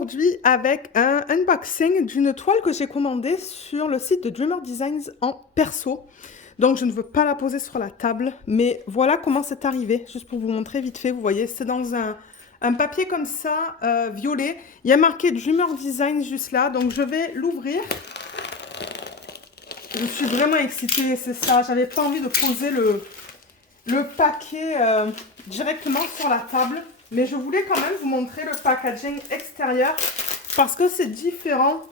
aujourd'hui avec un unboxing d'une toile que j'ai commandée sur le site de Dreamer Designs en perso. Donc je ne veux pas la poser sur la table, mais voilà comment c'est arrivé. Juste pour vous montrer vite fait, vous voyez, c'est dans un papier comme ça, violet. Il y a marqué Dreamer Designs juste là, donc je vais l'ouvrir. Je suis vraiment excitée, c'est ça. J'avais pas envie de poser le paquet directement sur la table. Mais je voulais quand même vous montrer le packaging extérieur parce que c'est différent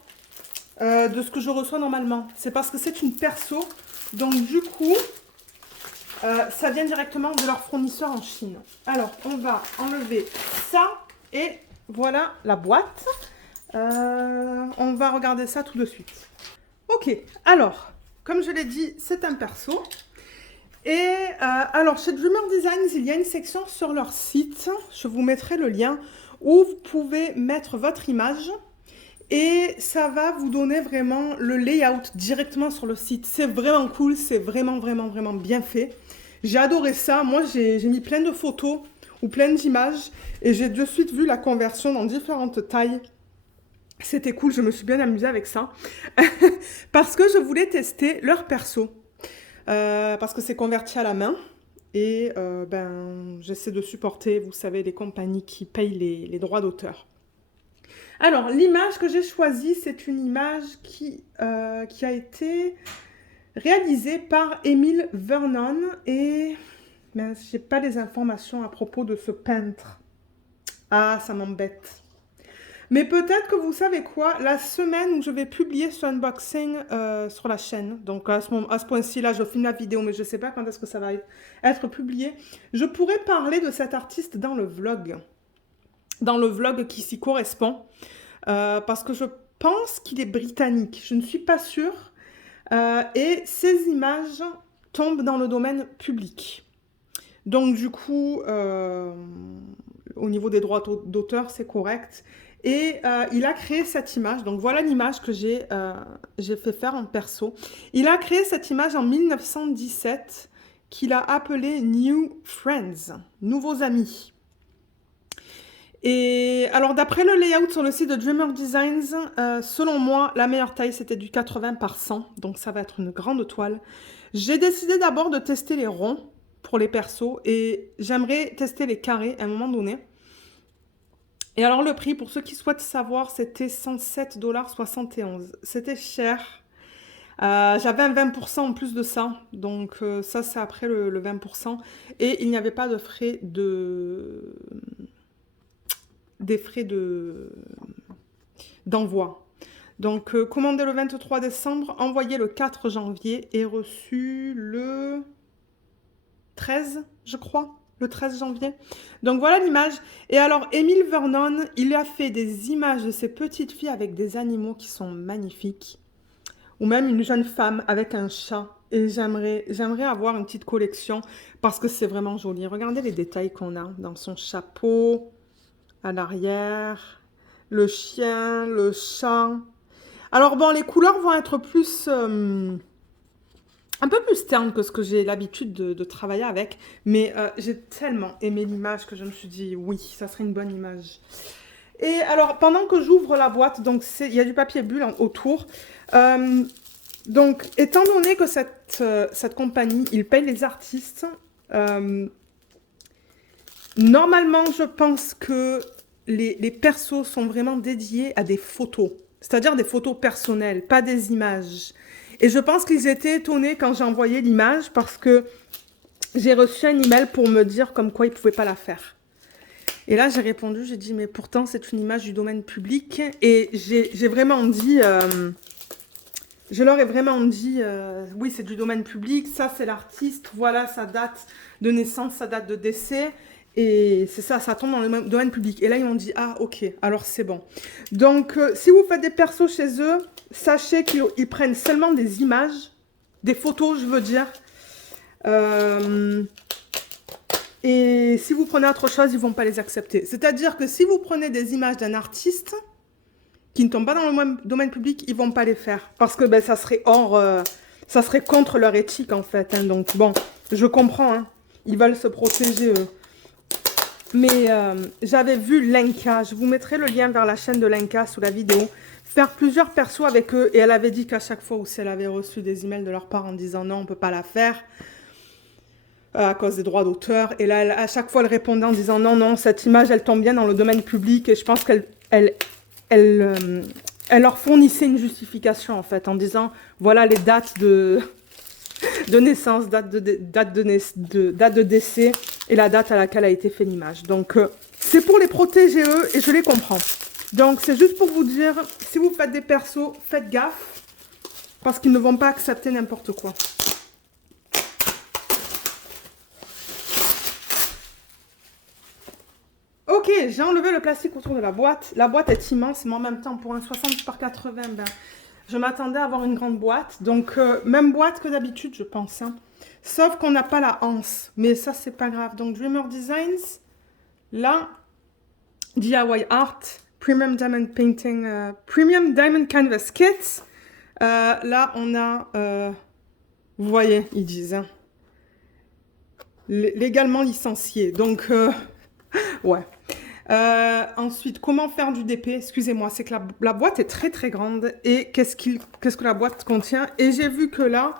de ce que je reçois normalement. C'est parce que c'est une perso. Donc du coup, ça vient directement de leur fournisseur en Chine. Alors, on va enlever ça et voilà la boîte. On va regarder ça tout de suite. Ok, alors, comme je l'ai dit, c'est un perso. Et alors, chez Dreamer Designs, il y a une section sur leur site, je vous mettrai le lien, où vous pouvez mettre votre image et ça va vous donner vraiment le layout directement sur le site. C'est vraiment cool, c'est vraiment bien fait. J'ai adoré ça. Moi, j'ai mis plein de photos ou plein d'images et j'ai de suite vu la conversion dans différentes tailles. C'était cool, je me suis bien amusée avec ça parce que je voulais tester leur perso. Parce que c'est converti à la main et j'essaie de supporter, vous savez, les compagnies qui payent les droits d'auteur. Alors, l'image que j'ai choisie, c'est une image qui a été réalisée par Emile Vernon et je n'ai pas les informations à propos de ce peintre. Ah, ça m'embête. Mais peut-être que vous savez quoi, la semaine où je vais publier ce unboxing sur la chaîne, donc à ce point-ci, là, je filme la vidéo, mais je ne sais pas quand est-ce que ça va être publié, je pourrais parler de cet artiste dans le vlog qui s'y correspond, parce que je pense qu'il est britannique, je ne suis pas sûre, et ces images tombent dans le domaine public. Donc du coup, au niveau des droits d'auteur, c'est correct. Et il a créé cette image, donc voilà l'image que j'ai fait faire en perso. Il a créé cette image en 1917 qu'il a appelée New Friends, nouveaux amis. Et alors d'après le layout sur le site de Dreamer Designs, selon moi, la meilleure taille c'était du 80 par 100, donc ça va être une grande toile. J'ai décidé d'abord de tester les ronds pour les persos et j'aimerais tester les carrés à un moment donné. Et alors le prix, pour ceux qui souhaitent savoir, c'était 107,71 $. C'était cher. J'avais un 20% en plus de ça. Donc ça, c'est après le 20%. Et il n'y avait pas de frais d'envoi. Donc commandé le 23 décembre, envoyé le 4 janvier et reçu le 13, je crois. Le 13 janvier. Donc voilà l'image. Et alors, Emile Vernon, il a fait des images de ces petites filles avec des animaux qui sont magnifiques. Ou même une jeune femme avec un chat. Et j'aimerais avoir une petite collection parce que c'est vraiment joli. Regardez les détails qu'on a dans son chapeau, à l'arrière, le chien, le chat. Alors bon, les couleurs vont être plus... un peu plus terne que ce que j'ai l'habitude de travailler avec, mais j'ai tellement aimé l'image que je me suis dit, oui, ça serait une bonne image. Et alors, pendant que j'ouvre la boîte, donc il y a du papier bulle autour, donc étant donné que cette compagnie, ils payent les artistes, normalement, je pense que les persos sont vraiment dédiés à des photos, c'est-à-dire des photos personnelles, pas des images. Et je pense qu'ils étaient étonnés quand j'ai envoyé l'image parce que j'ai reçu un email pour me dire comme quoi ils ne pouvaient pas la faire. Et là, j'ai répondu, j'ai dit, mais pourtant, c'est une image du domaine public. Et j'ai vraiment dit, je leur ai vraiment dit, oui, c'est du domaine public, ça, c'est l'artiste, voilà sa date de naissance, sa date de décès. Et c'est ça, ça tombe dans le domaine public. Et là, ils m'ont dit, ah, ok, alors c'est bon. Donc, si vous faites des persos chez eux, sachez qu'ils prennent seulement des images, des photos, je veux dire. Et si vous prenez autre chose, ils ne vont pas les accepter. C'est-à-dire que si vous prenez des images d'un artiste qui ne tombent pas dans le domaine public, ils ne vont pas les faire. Parce que ça serait ça serait contre leur éthique, en fait. Hein. Donc, bon, je comprends. Hein. Ils veulent se protéger, eux. Mais j'avais vu Lenka, je vous mettrai le lien vers la chaîne de Lenka sous la vidéo, faire plusieurs persos avec eux. Et elle avait dit qu'à chaque fois où elle avait reçu des emails de leur part en disant non, on ne peut pas la faire à cause des droits d'auteur. Et là, à chaque fois, elle répondait en disant non, non, cette image, elle tombe bien dans le domaine public. Et je pense elle leur fournissait une justification en fait, en disant voilà les dates de naissance, date de décès et la date à laquelle a été fait l'image. Donc, c'est pour les protéger eux et je les comprends. Donc, c'est juste pour vous dire, si vous faites des persos, faites gaffe parce qu'ils ne vont pas accepter n'importe quoi. Ok, j'ai enlevé le plastique autour de la boîte. La boîte est immense, mais en même temps, pour un 60 par 80, ben, je m'attendais à avoir une grande boîte. Donc, même boîte que d'habitude, je pense. Hein. Sauf qu'on n'a pas la anse. Mais ça, c'est pas grave. Donc, Dreamer Designs. Là, DIY Art. Premium Diamond Painting. Premium Diamond Canvas Kit. Là, on a... vous voyez, ils disent. Hein, légalement licencié. Donc, ouais. Ensuite, comment faire du DP? Excusez-moi, c'est que la boîte est très très grande. Et qu'est-ce que la boîte contient? Et j'ai vu que là,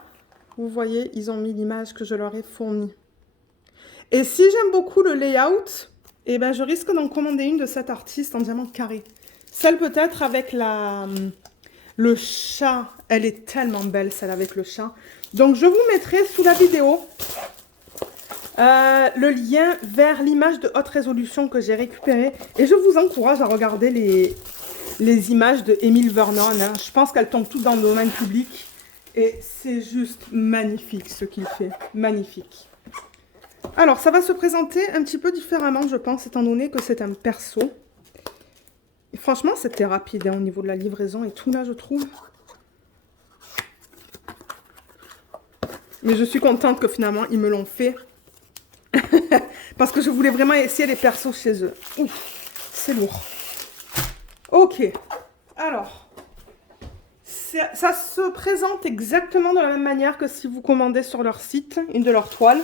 vous voyez, ils ont mis l'image que je leur ai fournie. Et si j'aime beaucoup le layout, eh ben, je risque d'en commander une de cet artiste en diamant carré. Celle peut-être avec le chat. Elle est tellement belle, celle avec le chat. Donc, je vous mettrai sous la vidéo le lien vers l'image de haute résolution que j'ai récupérée. Et je vous encourage à regarder les images de Émile Vernon. Hein. Je pense qu'elles tombent toutes dans le domaine public. Et c'est juste magnifique ce qu'il fait. Magnifique. Alors, ça va se présenter un petit peu différemment, je pense, étant donné que c'est un perso. Et franchement, c'était rapide hein, au niveau de la livraison et tout, là, je trouve. Mais je suis contente que finalement, ils me l'ont fait. Parce que je voulais vraiment essayer les persos chez eux. Ouf, c'est lourd. Ok. Alors, ça se présente exactement de la même manière que si vous commandez sur leur site, une de leurs toiles.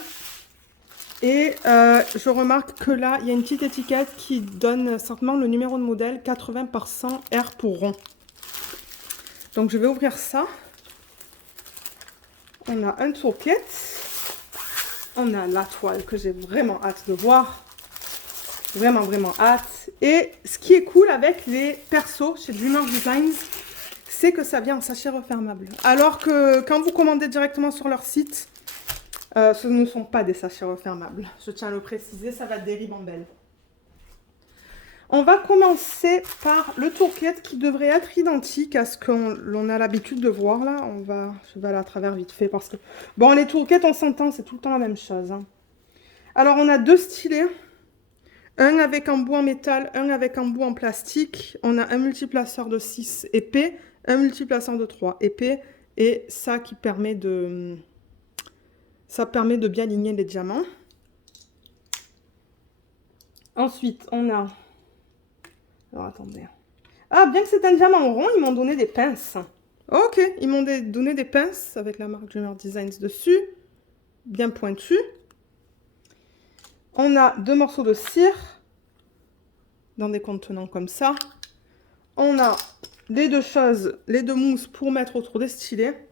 Et je remarque que là, il y a une petite étiquette qui donne certainement le numéro de modèle 80 par 100 R pour rond. Donc, je vais ouvrir ça. On a un toolkit. On a la toile que j'ai vraiment hâte de voir. Vraiment, vraiment hâte. Et ce qui est cool avec les persos chez Dreamer Designs, c'est que ça vient en sachet refermable. Alors que quand vous commandez directement sur leur site, ce ne sont pas des sachets refermables. Je tiens à le préciser, ça va être des ribambelles. On va commencer par le toolkit qui devrait être identique à ce qu'on a l'habitude de voir là. Je vais aller à travers vite fait parce que... Bon, les toolkits, on s'entend, c'est tout le temps la même chose. Hein. Alors, on a deux stylets. Un avec un bout en métal, un avec un bout en plastique. On a un multiplaceur de 6 épais, un multiplaceur de 3 épais. Et ça qui permet de... Ça permet de bien aligner les diamants. Ensuite, on a... Alors, attendez. Ah, bien que c'est un diamant rond, ils m'ont donné des pinces. Ok, ils m'ont donné des pinces avec la marque Dreamer Designs dessus. Bien pointu. On a deux morceaux de cire dans des contenants comme ça. On a les deux choses, les deux mousses pour mettre autour des stylets.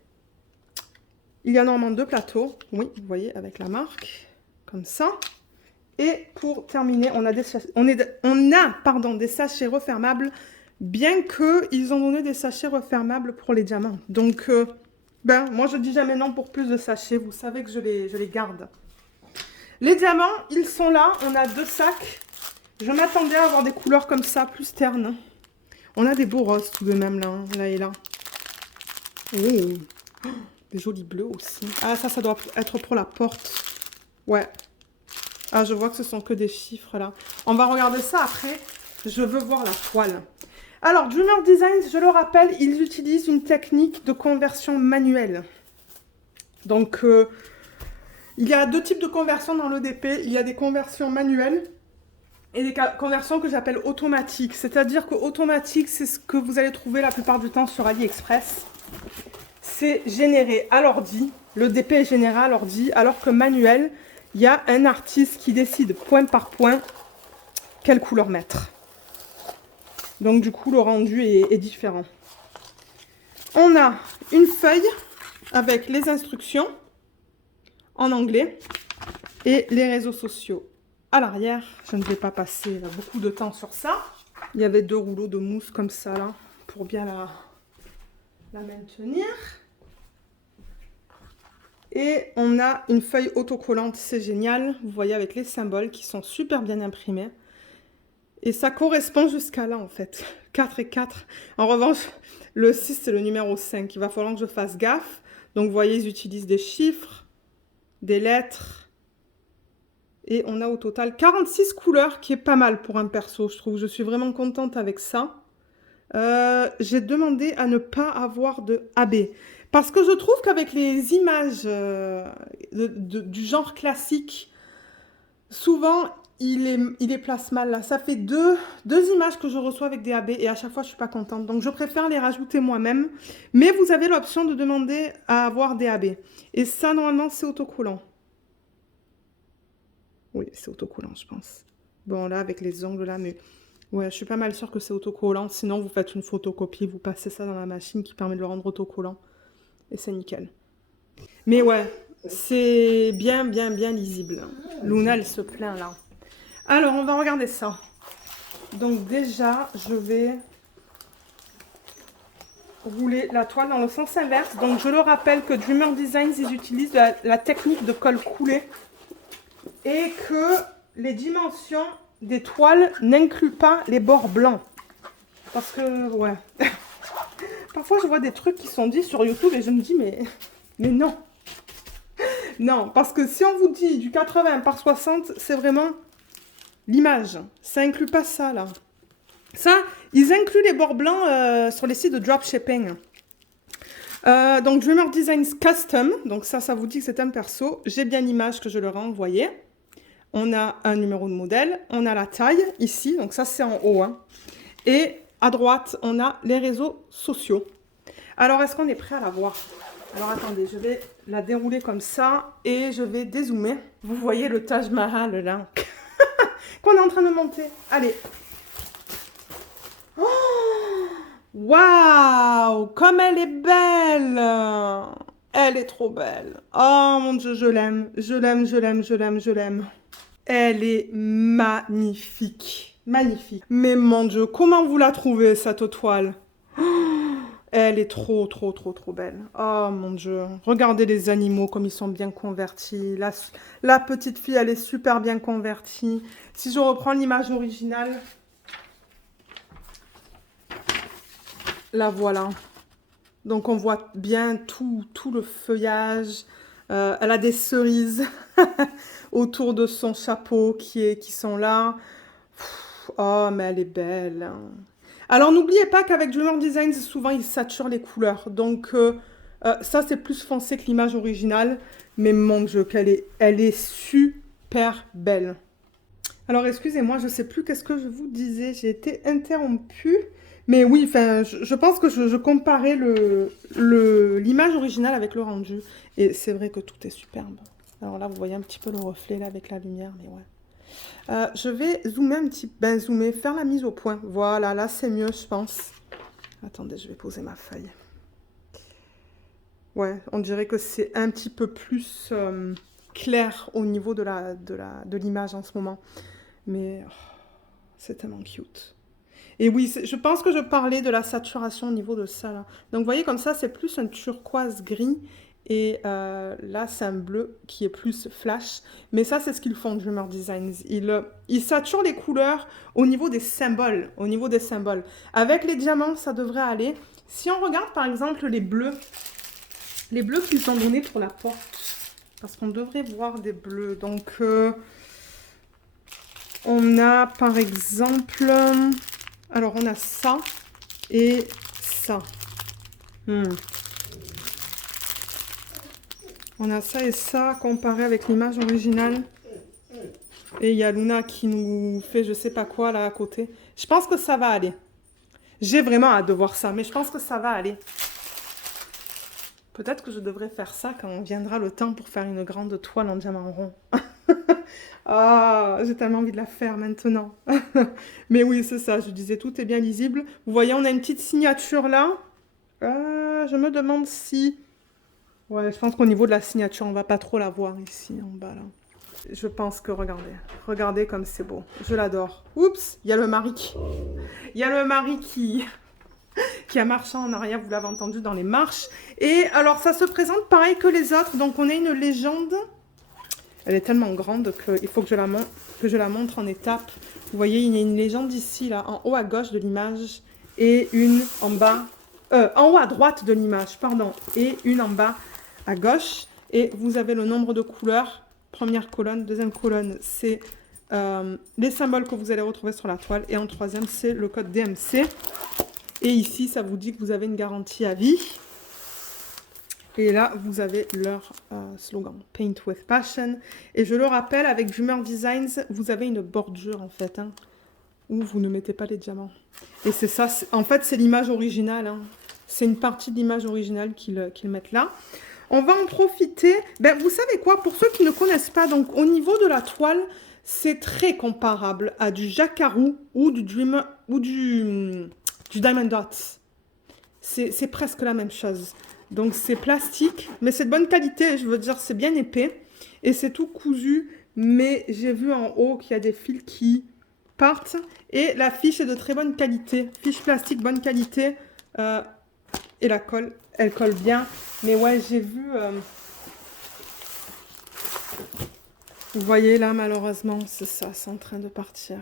Il y a normalement deux plateaux. Oui, vous voyez, avec la marque. Comme ça. Et pour terminer, on a des sachets refermables, bien qu'ils ont donné des sachets refermables pour les diamants. Donc, moi, je dis jamais non pour plus de sachets. Vous savez que je les garde. Les diamants, ils sont là. On a deux sacs. Je m'attendais à avoir des couleurs comme ça, plus ternes. On a des beaux roses tout de même, là, hein, là et là. Oh, des jolis bleus aussi. Ah, ça doit être pour la porte. Ouais. Ah, je vois que ce sont que des chiffres, là. On va regarder ça après. Je veux voir la toile. Alors, Dreamer Designs, je le rappelle, ils utilisent une technique de conversion manuelle. Donc, il y a deux types de conversions dans l'EDP. Il y a des conversions manuelles et des conversions que j'appelle automatiques. C'est-à-dire que automatique, c'est ce que vous allez trouver la plupart du temps sur AliExpress. C'est généré à l'ordi. L'EDP est généré à l'ordi, alors que manuel... Il y a un artiste qui décide point par point quelle couleur mettre. Donc du coup, le rendu est différent. On a une feuille avec les instructions en anglais et les réseaux sociaux à l'arrière. Je ne vais pas passer beaucoup de temps sur ça. Il y avait 2 rouleaux de mousse comme ça là pour bien la maintenir. Et on a une feuille autocollante, c'est génial. Vous voyez avec les symboles qui sont super bien imprimés. Et ça correspond jusqu'à là en fait. 4 et 4. En revanche, le 6 c'est le numéro 5. Il va falloir que je fasse gaffe. Donc vous voyez, ils utilisent des chiffres, des lettres. Et on a au total 46 couleurs, qui est pas mal pour un perso, je trouve. Je suis vraiment contente avec ça. J'ai demandé à ne pas avoir de AB. Parce que je trouve qu'avec les images du genre classique, souvent, il les place mal là. Ça fait deux images que je reçois avec des AB et à chaque fois, je suis pas contente. Donc, je préfère les rajouter moi-même. Mais vous avez l'option de demander à avoir des AB. Et ça, normalement, c'est autocollant. Oui, c'est autocollant, je pense. Bon, là, avec les ongles là, mais... Ouais, je suis pas mal sûre que c'est autocollant. Sinon, vous faites une photocopie, vous passez ça dans la machine qui permet de le rendre autocollant. Et c'est nickel. Mais ouais, c'est bien lisible. Luna, elle se plaint là. Alors, on va regarder ça. Donc déjà, je vais rouler la toile dans le sens inverse. Donc, je le rappelle que Dreamer Designs, ils utilisent la technique de colle coulé. Et que les dimensions des toiles n'incluent pas les bords blancs. Parce que, ouais. Parfois, je vois des trucs qui sont dits sur YouTube et je me dis, mais non. Non, parce que si on vous dit du 80 par 60, c'est vraiment l'image. Ça inclut pas ça, là. Ça, ils incluent les bords blancs sur les sites de dropshipping. Donc, Dreamer Designs Custom. Donc, ça vous dit que c'est un perso. J'ai bien l'image que je leur ai envoyée. On a un numéro de modèle. On a la taille, ici. Donc, ça, c'est en haut. Hein. Et à droite, on a les réseaux sociaux. Alors, est-ce qu'on est prêt à la voir? Alors, attendez, je vais la dérouler comme ça et je vais dézoomer. Vous voyez le Taj Mahal, là, qu'on est en train de monter. Allez. Waouh, comme elle est belle! Elle est trop belle. Oh, mon Dieu, je l'aime. Je l'aime, je l'aime, je l'aime, je l'aime. Elle est magnifique. Magnifique. Mais mon Dieu, comment vous la trouvez, cette toile? Elle est trop belle. Oh mon Dieu. Regardez les animaux comme ils sont bien convertis. La petite fille, elle est super bien convertie. Si je reprends l'image originale, la voilà. Donc on voit bien tout le feuillage. Elle a des cerises autour de son chapeau qui sont là. Oh, mais elle est belle. Alors, n'oubliez pas qu'avec Dreamer Designs, souvent, ils saturent les couleurs. Donc, ça, c'est plus foncé que l'image originale. Mais mon Dieu, elle est super belle. Alors, excusez-moi, je ne sais plus qu'est-ce que je vous disais. J'ai été interrompue. Mais oui, enfin, je pense que je comparais l'image originale avec le rendu. Et c'est vrai que tout est superbe. Alors là, vous voyez un petit peu le reflet là avec la lumière, mais ouais. Je vais zoomer un petit peu, zoomer, faire la mise au point. Voilà, là c'est mieux, je pense. Attendez, je vais poser ma feuille. Ouais, on dirait que c'est un petit peu plus clair au niveau de l'image en ce moment. Mais oh, c'est tellement cute. Et oui, je pense que je parlais de la saturation au niveau de ça là. Donc vous voyez comme ça, c'est plus un turquoise gris. Et là, c'est un bleu qui est plus flash. Mais ça, c'est ce qu'ils font, Dreamer Designs. Ils saturent les couleurs au niveau des symboles. Avec les diamants, ça devrait aller. Si on regarde, par exemple, les bleus qu'ils ont donnés pour la porte. Parce qu'on devrait voir des bleus. Donc, on a, par exemple... Alors, on a ça et ça. On a ça et ça comparé avec l'image originale. Et il y a Luna qui nous fait je sais pas quoi là à côté. Je pense que ça va aller. J'ai vraiment hâte de voir ça, mais je pense que ça va aller. Peut-être que je devrais faire ça quand viendra le temps pour faire une grande toile en diamant rond. Ah, j'ai tellement envie de la faire maintenant. Mais oui, c'est ça, je disais, tout est bien lisible. Vous voyez, on a une petite signature là. Je me demande si... Ouais, je pense qu'au niveau de la signature, on va pas trop la voir ici, en bas là. Je pense que, regardez. Regardez comme c'est beau. Je l'adore. Oups, il y a le mari qui... Il y a le mari qui a marché en arrière, vous l'avez entendu dans les marches. Et alors, ça se présente pareil que les autres. Donc, on a une légende. Elle est tellement grande qu'il faut que je la montre en étapes. Vous voyez, il y a une légende ici, là, en haut à gauche de l'image, et une en bas, en haut à droite de l'image, pardon, et une en bas à gauche. Et vous avez le nombre de couleurs. Première colonne, deuxième colonne, c'est les symboles que vous allez retrouver sur la toile. Et en troisième, c'est le code DMC. Et ici, ça vous dit que vous avez une garantie à vie. Et là, vous avez leur slogan, Paint with Passion. Et je le rappelle, avec Dreamer Designs, vous avez une bordure, en fait, hein, où vous ne mettez pas les diamants. Et c'est ça, en fait, c'est l'image originale. Hein. C'est une partie de l'image originale qu'ils mettent là. On va en profiter. Ben, vous savez quoi, pour ceux qui ne connaissent pas, donc au niveau de la toile, c'est très comparable à du Jacquard ou du Dreamer ou du Diamond Dots. C'est presque la même chose. Donc c'est plastique, mais c'est de bonne qualité, je veux dire, c'est bien épais. Et c'est tout cousu, mais j'ai vu en haut qu'il y a des fils qui partent. Et la fiche est de très bonne qualité. Fiche plastique, bonne qualité. Et la colle, elle colle bien. Mais ouais, j'ai vu... Vous voyez là, malheureusement, c'est ça, c'est en train de partir.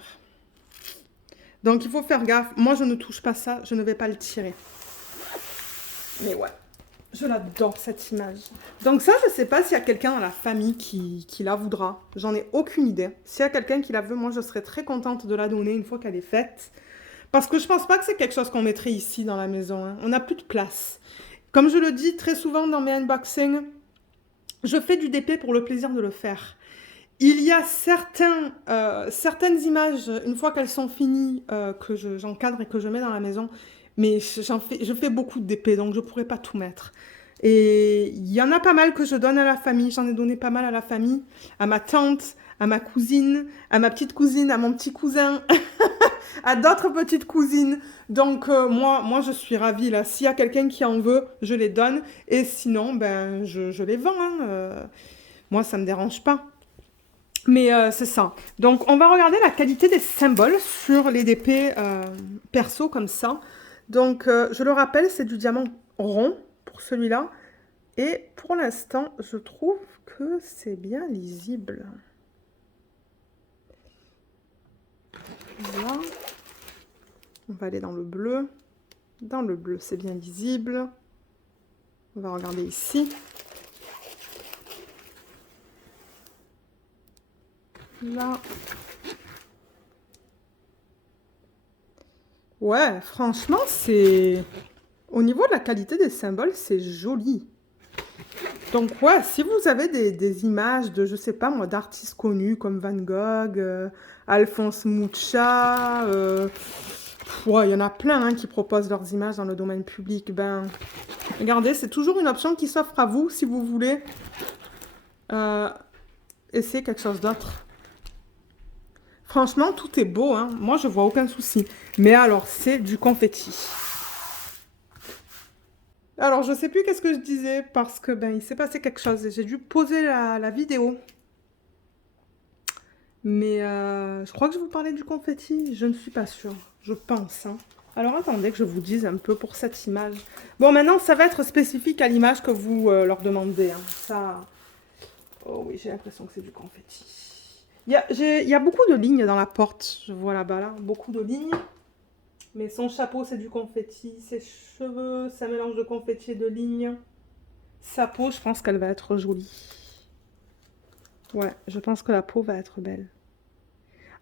Donc il faut faire gaffe. Moi, je ne touche pas ça, je ne vais pas le tirer. Mais ouais. Je l'adore, cette image. Donc ça, je ne sais pas s'il y a quelqu'un dans la famille qui la voudra. J'en ai aucune idée. S'il y a quelqu'un qui la veut, moi, je serais très contente de la donner une fois qu'elle est faite. Parce que je ne pense pas que c'est quelque chose qu'on mettrait ici dans la maison. Hein. On n'a plus de place. Comme je le dis très souvent dans mes unboxings, je fais du DP pour le plaisir de le faire. Il y a certaines images, une fois qu'elles sont finies, que j'encadre et que je mets dans la maison, mais je fais beaucoup de DP, donc je ne pourrais pas tout mettre. Et il y en a pas mal que je donne à la famille. J'en ai donné pas mal à la famille, à ma tante, à ma cousine, à ma petite cousine, à mon petit cousin, à d'autres petites cousines. Donc moi, je suis ravie là. S'il y a quelqu'un qui en veut, je les donne. Et sinon, ben, je les vends. Hein. Moi, ça ne me dérange pas. Mais c'est ça. Donc, on va regarder la qualité des symboles sur les DP perso comme ça. Donc, je le rappelle, c'est du diamant rond pour celui-là. Et pour l'instant, je trouve que c'est bien lisible. Voilà. On va aller dans le bleu. Dans le bleu, c'est bien lisible. On va regarder ici. Là. Ouais, franchement, c'est... Au niveau de la qualité des symboles, c'est joli. Donc, ouais, si vous avez des images de, je sais pas moi, d'artistes connus comme Van Gogh, Alphonse Mucha, ouais, il y en a plein hein, qui proposent leurs images dans le domaine public. Ben, regardez, c'est toujours une option qui s'offre à vous si vous voulez essayer quelque chose d'autre. Franchement, tout est beau, hein. Moi, je vois aucun souci. Mais alors, c'est du confetti. Alors, je sais plus qu'est-ce que je disais parce que ben il s'est passé quelque chose et j'ai dû poser la vidéo. Mais je crois que je vous parlais du confetti. Je ne suis pas sûre. Je pense. Hein. Alors, attendez que je vous dise un peu pour cette image. Bon, maintenant, ça va être spécifique à l'image que vous leur demandez. Hein. Ça... Oh oui, j'ai l'impression que c'est du confetti. Il y a beaucoup de lignes dans la porte. Je vois là-bas, là. Beaucoup de lignes. Mais son chapeau, c'est du confetti. Ses cheveux, c'est un mélange de confetti et de lignes. Sa peau, je pense qu'elle va être jolie. Ouais, je pense que la peau va être belle.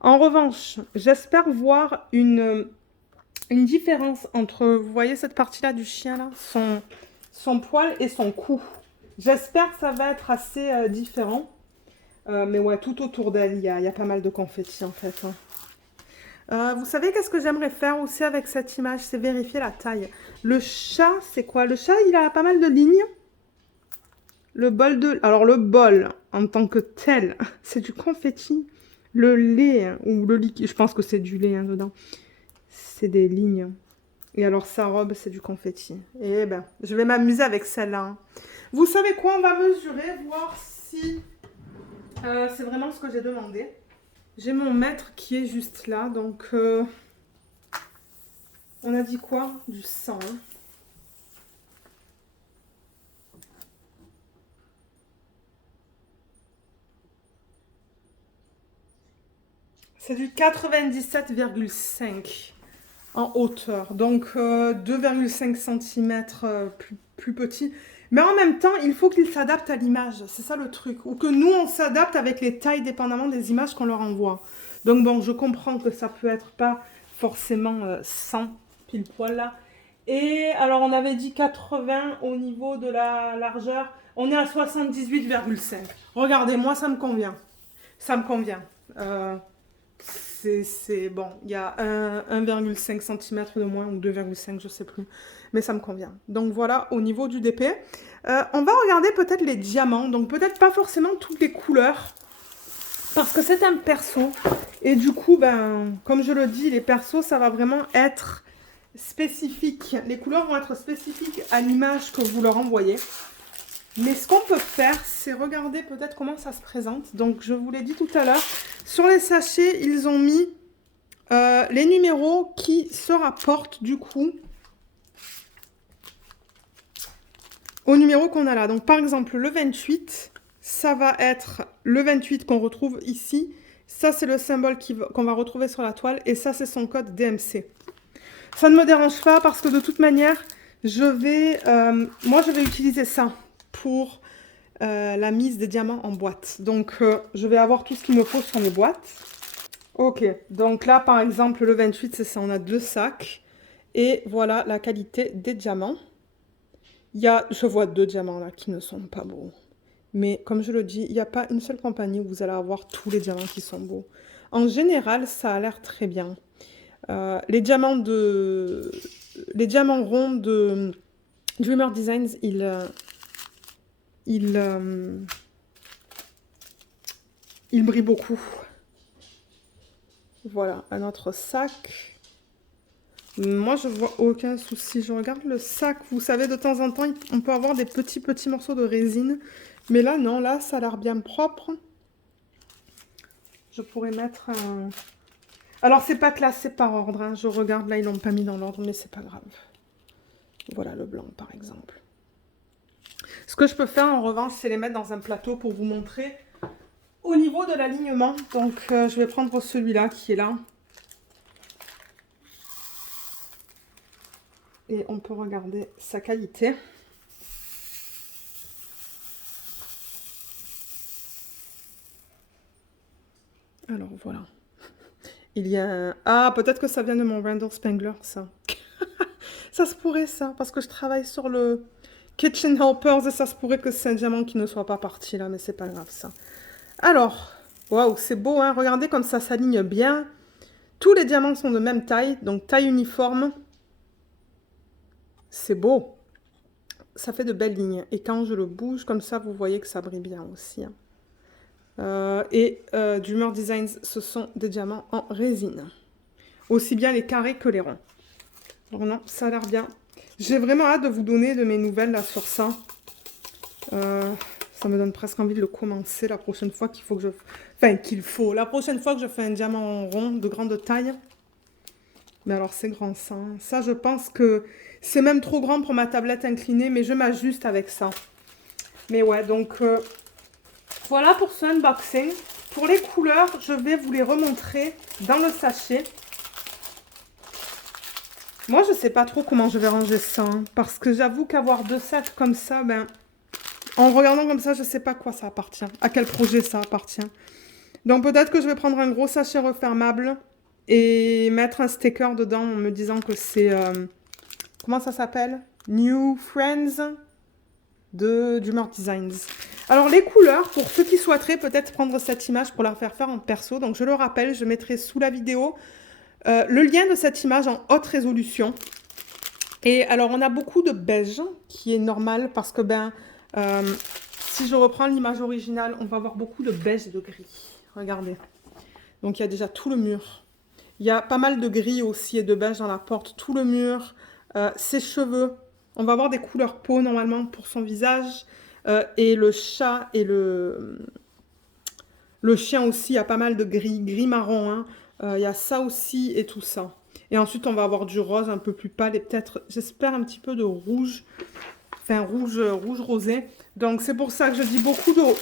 En revanche, j'espère voir une différence entre, vous voyez cette partie-là du chien, là, son poil et son cou. J'espère que ça va être assez différent. Mais ouais, tout autour d'elle, il y a pas mal de confetti, en fait. Hein. Vous savez qu'est-ce que j'aimerais faire aussi avec cette image? C'est vérifier la taille. Le chat, c'est quoi? Le chat, il a pas mal de lignes. Le bol de... Alors, le bol, en tant que tel, c'est du confetti. Le lait, hein, ou le liquide, je pense que c'est du lait hein, dedans. C'est des lignes. Et alors, sa robe, c'est du confetti. Et ben, je vais m'amuser avec celle-là. Hein. Vous savez quoi? On va mesurer, voir si c'est vraiment ce que j'ai demandé. J'ai mon mètre qui est juste là. Donc, on a dit quoi? Du 100. Hein. C'est du 97,5 en hauteur. Donc, 2,5 cm plus petit. Mais en même temps, il faut qu'ils s'adaptent à l'image. C'est ça le truc. Ou que nous, on s'adapte avec les tailles dépendamment des images qu'on leur envoie. Donc bon, je comprends que ça peut être pas forcément 100 pile poil là. Et alors, on avait dit 80 au niveau de la largeur. On est à 78,5. Regardez, moi, ça me convient. Ça me convient. C'est bon, il y a 1,5 cm de moins ou 2,5, je sais plus. Mais ça me convient. Donc voilà, au niveau du DP. On va regarder peut-être les diamants. Donc peut-être pas forcément toutes les couleurs. Parce que c'est un perso. Et du coup, ben, comme je le dis, les persos, ça va vraiment être spécifique. Les couleurs vont être spécifiques à l'image que vous leur envoyez. Mais ce qu'on peut faire, c'est regarder peut-être comment ça se présente. Donc, je vous l'ai dit tout à l'heure. Sur les sachets, ils ont mis les numéros qui se rapportent du coup au numéro qu'on a là. Donc, par exemple, le 28, ça va être le 28 qu'on retrouve ici. Ça, c'est le symbole qu'on va retrouver sur la toile. Et ça, c'est son code DMC. Ça ne me dérange pas parce que de toute manière, moi, je vais utiliser ça pour la mise des diamants en boîte. Donc, je vais avoir tout ce qu'il me faut sur mes boîtes. Ok, donc là, par exemple, le 28, c'est ça, on a 2 sacs. Et voilà la qualité des diamants. Je vois 2 diamants là qui ne sont pas beaux. Mais comme je le dis, il n'y a pas une seule compagnie où vous allez avoir tous les diamants qui sont beaux. En général, ça a l'air très bien. Les diamants ronds de Dreamer Designs, il brille beaucoup. Voilà, un autre sac. Moi, je vois aucun souci. Je regarde le sac. Vous savez, de temps en temps, on peut avoir des petits morceaux de résine. Mais là, non. Là, ça a l'air bien propre. Je pourrais mettre un... Alors, c'est pas classé par ordre. Hein. Je regarde, là, ils l'ont pas mis dans l'ordre, mais c'est pas grave. Voilà le blanc, par exemple. Ce que je peux faire, en revanche, c'est les mettre dans un plateau pour vous montrer au niveau de l'alignement. Donc, je vais prendre celui-là qui est là. Et on peut regarder sa qualité. Alors, voilà. Il y a un... Ah, peut-être que ça vient de mon Randall Spangler, ça. Ça se pourrait, ça. Parce que je travaille sur le Kitchen Helpers et ça se pourrait que c'est un diamant qui ne soit pas parti, là. Mais c'est pas grave, ça. Alors, waouh, c'est beau, hein. Regardez comme ça s'aligne bien. Tous les diamants sont de même taille, donc taille uniforme. C'est beau. Ça fait de belles lignes. Et quand je le bouge comme ça, vous voyez que ça brille bien aussi. Hein. Dreamer Designs, ce sont des diamants en résine. Aussi bien les carrés que les ronds. Alors non, ça a l'air bien. J'ai vraiment hâte de vous donner de mes nouvelles là sur ça. Ça me donne presque envie de le commencer la prochaine fois qu'il faut que je... Enfin, la prochaine fois que je fais un diamant rond de grande taille. Mais alors, c'est grand ça. Hein. Ça, je pense que c'est même trop grand pour ma tablette inclinée, mais je m'ajuste avec ça. Mais ouais, donc... voilà pour ce unboxing. Pour les couleurs, je vais vous les remontrer dans le sachet. Moi, je ne sais pas trop comment je vais ranger ça. Hein, parce que j'avoue qu'avoir 2 sets comme ça, ben, en regardant comme ça, je ne sais pas à quoi ça appartient. À quel projet ça appartient. Donc peut-être que je vais prendre un gros sachet refermable et mettre un sticker dedans en me disant que c'est... comment ça s'appelle? New Friends de Dreamer Designs. Alors les couleurs, pour ceux qui souhaiteraient peut-être prendre cette image pour la faire en perso, donc je le rappelle, je mettrai sous la vidéo le lien de cette image en haute résolution. Et alors on a beaucoup de beige, qui est normal parce que ben si je reprends l'image originale, on va avoir beaucoup de beige et de gris. Regardez. Donc, il y a déjà tout le mur. Il y a pas mal de gris aussi et de beige dans la porte. Tout le mur. Ses cheveux. On va avoir des couleurs peau normalement pour son visage. Et le chat et le chien aussi, il y a pas mal de gris. Gris-marron. Hein. Il y a ça aussi et tout ça. Et ensuite, on va avoir du rose un peu plus pâle et peut-être, j'espère, un petit peu de rouge. Enfin, rouge rosé. Donc, c'est pour ça que je dis beaucoup de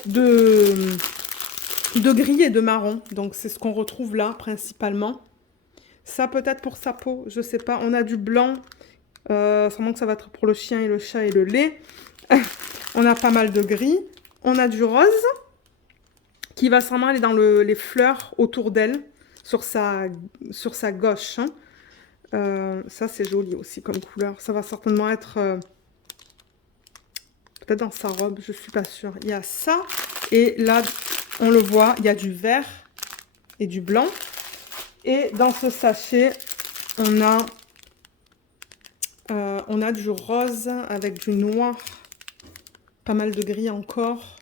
gris et de marron. Donc, c'est ce qu'on retrouve là, principalement. Ça, peut-être pour sa peau, je sais pas. On a du blanc. Sûrement que ça va être pour le chien et le chat et le lait. On a pas mal de gris. On a du rose qui va sûrement aller dans les fleurs autour d'elle, sur sa gauche. Hein. Ça, c'est joli aussi comme couleur. Ça va certainement être... peut-être dans sa robe, je suis pas sûre. Il y a ça. Et là, on le voit, il y a du vert et du blanc. Et dans ce sachet, on a du rose avec du noir. Pas mal de gris encore.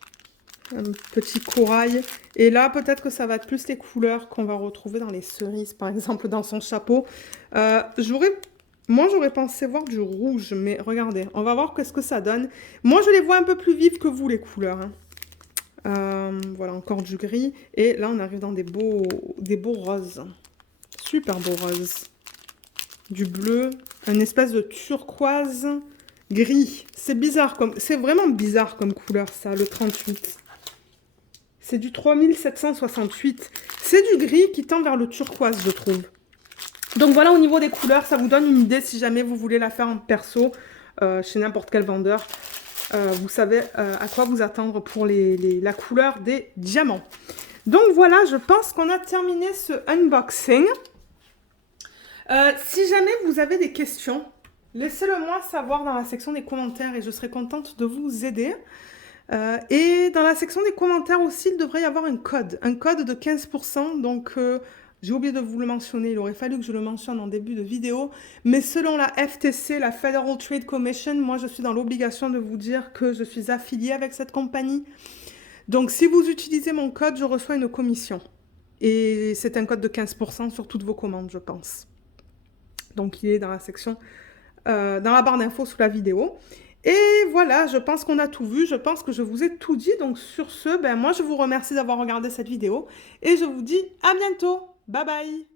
Un petit corail. Et là, peut-être que ça va être plus les couleurs qu'on va retrouver dans les cerises, par exemple, dans son chapeau. Moi, j'aurais pensé voir du rouge, mais regardez, on va voir qu'est-ce que ça donne. Moi, je les vois un peu plus vives que vous, les couleurs. Hein. Voilà, encore du gris. Et là, on arrive dans des beaux roses. Super beaux roses. Du bleu, une espèce de turquoise gris. C'est bizarre, c'est vraiment bizarre comme couleur, ça, le 38. C'est du 3768. C'est du gris qui tend vers le turquoise, je trouve. Donc voilà, au niveau des couleurs, ça vous donne une idée si jamais vous voulez la faire en perso chez n'importe quel vendeur. Vous savez à quoi vous attendre pour la couleur des diamants. Donc voilà, je pense qu'on a terminé ce unboxing. Si jamais vous avez des questions, laissez-le moi savoir dans la section des commentaires et je serai contente de vous aider. Et dans la section des commentaires aussi, il devrait y avoir un code de 15%. Donc, j'ai oublié de vous le mentionner, il aurait fallu que je le mentionne en début de vidéo. Mais selon la FTC, la Federal Trade Commission, moi je suis dans l'obligation de vous dire que je suis affiliée avec cette compagnie. Donc, si vous utilisez mon code, je reçois une commission. Et c'est un code de 15% sur toutes vos commandes, je pense. Donc, il est dans la section, dans la barre d'infos sous la vidéo. Et voilà, je pense qu'on a tout vu, je pense que je vous ai tout dit. Donc sur ce, moi je vous remercie d'avoir regardé cette vidéo et je vous dis à bientôt. Bye bye.